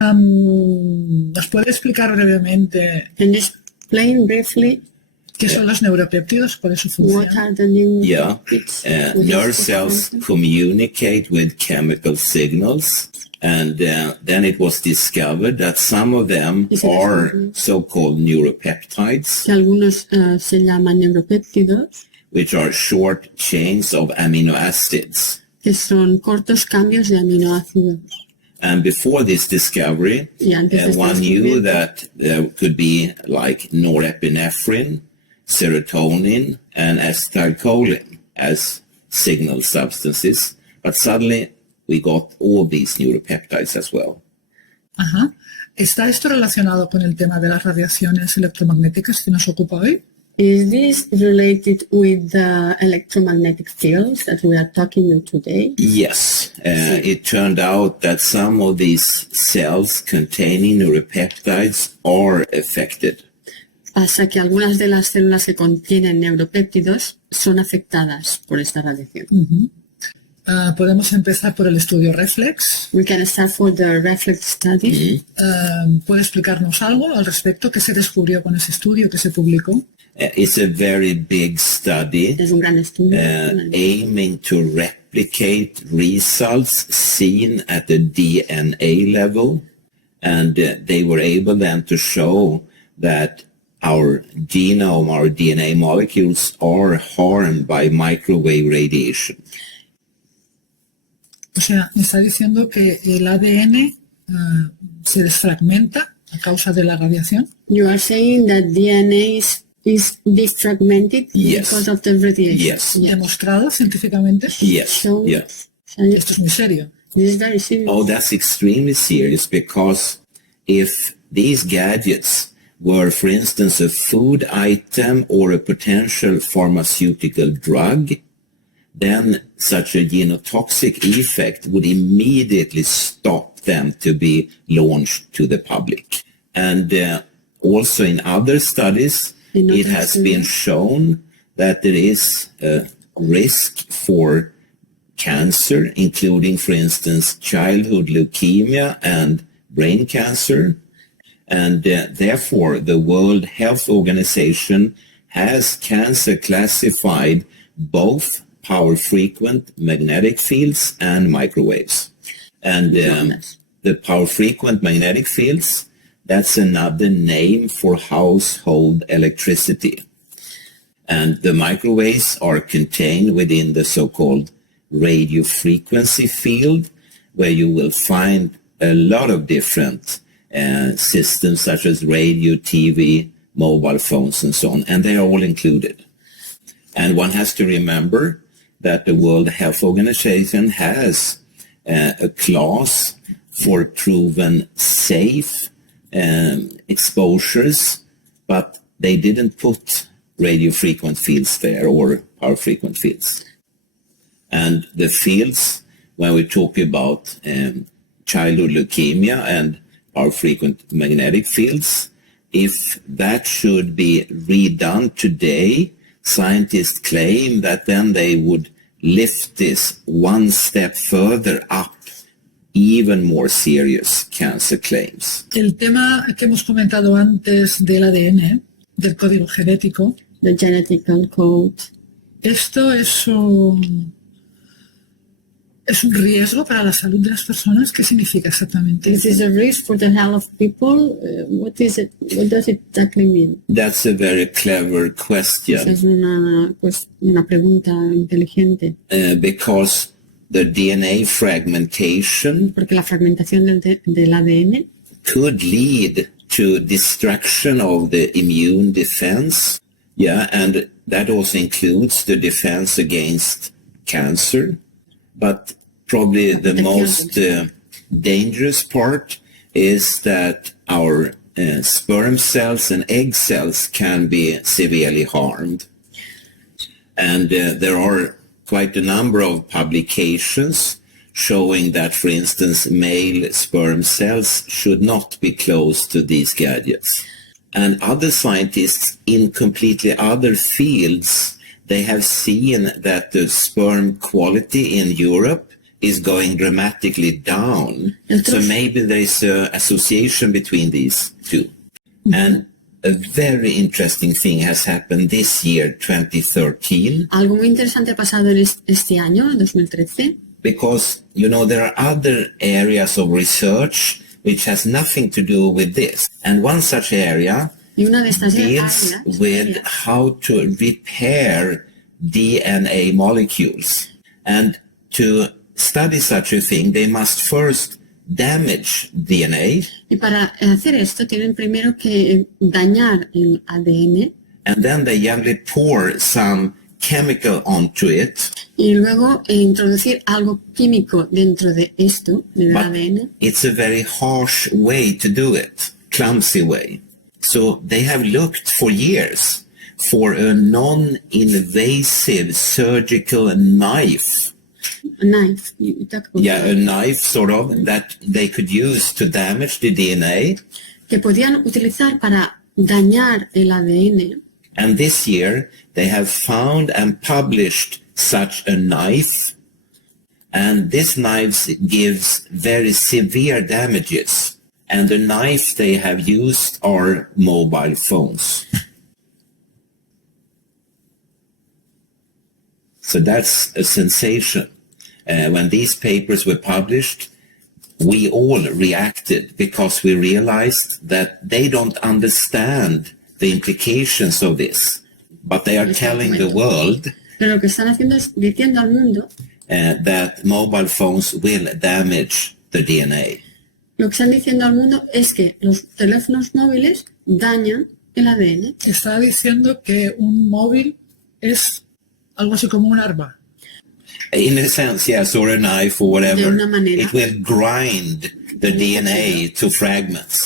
¿Nos puede explicar brevemente Can you explain briefly qué son los neuropéptidos, cuál es su función? what are the neuropeptidos? Nerve cells communicate with chemical signals, and then it was discovered that some of them are so-called neuropeptides, Que algunos se llaman neuropéptidos, which are short chains of amino acids. que son cortos cambios de aminoácidos. And before this discovery, Y antes de este one knew descubrimiento, that there could be like norepinephrine, serotonin, and acetylcholine as signal substances. But suddenly we got all these neuropeptides as well. Ajá. ¿Está esto relacionado con el tema de las radiaciones electromagnéticas que nos ocupa hoy? Is this related with the electromagnetic fields that we are talking about today? Yes, it turned out that some of these cells containing neuropeptides are affected. Pasa que algunas de las células que contienen neuropéptidos son afectadas por esta radiación. Podemos empezar por el estudio Reflex. We can start for the reflex study. ¿Puede explicarnos algo al respecto? ¿Qué se descubrió con ese estudio que se publicó? It's a very big study Es un gran estudio. aiming to replicate results seen at the DNA level. And they were able then to show that our genome, our DNA molecules are harmed by microwave radiation. O sea, me está diciendo que el ADN se desfragmenta a causa de la radiación. You are saying that DNA is defragmented Yes. because of the radiation. Yes. Demostrado científicamente. Yes, So, yes. Esto es muy serio. This is very serious. Oh, that's extremely serious, because if these gadgets were, for instance, a food item or a potential pharmaceutical drug, then such a genotoxic effect would immediately stop them to be launched to the public. And also in other studies, it has been shown that there is a risk for cancer, including, for instance, childhood leukemia and brain cancer. And therefore, the World Health Organization has cancer classified both power-frequent magnetic fields and microwaves. And the power-frequent magnetic fields, that's another name for household electricity. And the microwaves are contained within the so-called radio frequency field, where you will find a lot of different systems such as radio, TV, mobile phones, and so on, and they are all included. And one has to remember that the World Health Organization has a class for proven safe exposures, but they didn't put radio frequent fields there or power frequent fields. And the fields, when we talk about childhood leukemia and power frequent magnetic fields, if that should be redone today, scientists claim that then they would lift this one step further up, even more serious cancer claims. El tema que hemos comentado antes del ADN, del código genético, The genetical code. ¿esto es un riesgo para la salud de las personas? ¿Qué significa exactamente? This is a risk for the health of people. What is it? What does it exactly mean? That's a very clever Esa question, es una pregunta inteligente. because the DNA fragmentation Porque la fragmentación del ADN could lead to destruction of the immune defense. Yeah, and that also includes the defense against cancer. But probably the most dangerous part is that our sperm cells and egg cells can be severely harmed. And there are quite a number of publications showing that, for instance, male sperm cells should not be close to these gadgets. And other scientists in completely other fields, they have seen that the sperm quality in Europe is going dramatically down. So maybe there is an association between these two. And a very interesting thing has happened this year, 2013. Algo muy interesante ha pasado en este año, 2013. Because, you know, there are other areas of research which has nothing to do with this. And one such area Y una de estas deals áreas with how to repair DNA molecules. And to study such a thing, they must first damage DNA. Y para hacer esto tienen primero que dañar el ADN. And then they generally pour some chemical onto it. Y luego introducir algo químico dentro de esto, del But ADN. it's a very harsh way to do it, clumsy way. So they have looked for years for a non-invasive surgical knife. A knife. You talk about Yeah, a knife sort of that they could use to damage the DNA. que podían utilizar para dañar el ADN. And this year they have found and published such a knife. And this knife gives very severe damages. And the knife they have used are mobile phones. So that's a sensation. When these papers were published, we all reacted because we realized that they don't understand the implications of this. But they are telling the world Pero lo que están haciendo es diciendo al mundo, that mobile phones will damage the DNA. lo que están diciendo al mundo es que los teléfonos móviles dañan el ADN. Está diciendo que un móvil es algo así como un arma. In a sense, yes, or a knife or De whatever. una manera. It will grind the DNA to fragments.